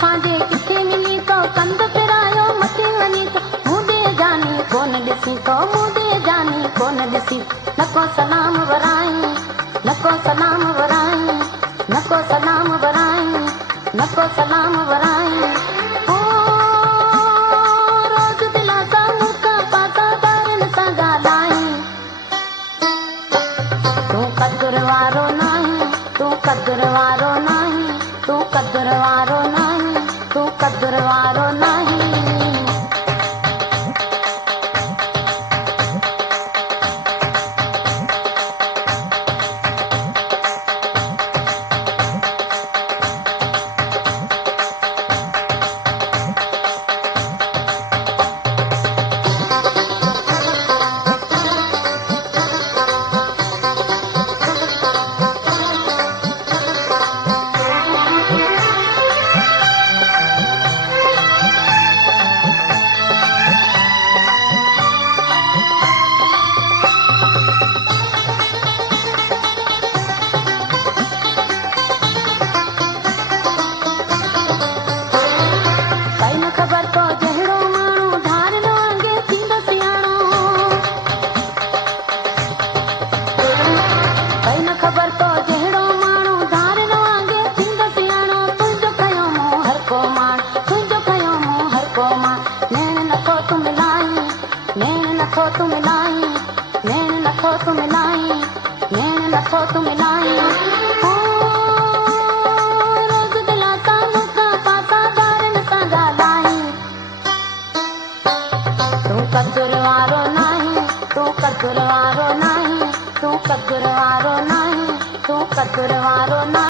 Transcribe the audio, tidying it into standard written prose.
असांजे किथे मिली तो कंध फिरायो मथे वञी तो मुंडे जानी कोन ॾिसी तो मुंडे जानी कोन ॾिसी नको सलाम वराई नको सलाम वराई नको सलाम वराई नको सलाम वराई ओ रोज़ दिलासा मुका पासा ॿारनि सां ॻाल्हाई तूं क़दुर वारो नाही तूं क़दुर वारो नाही तूं क़दुर वारो नाही तूं क़दुर वारो नाही क़दुर वारो नाही तूं क़दुर वारो नाही तूं क़दुर वारो नाही तूं क़दुर वारो नाही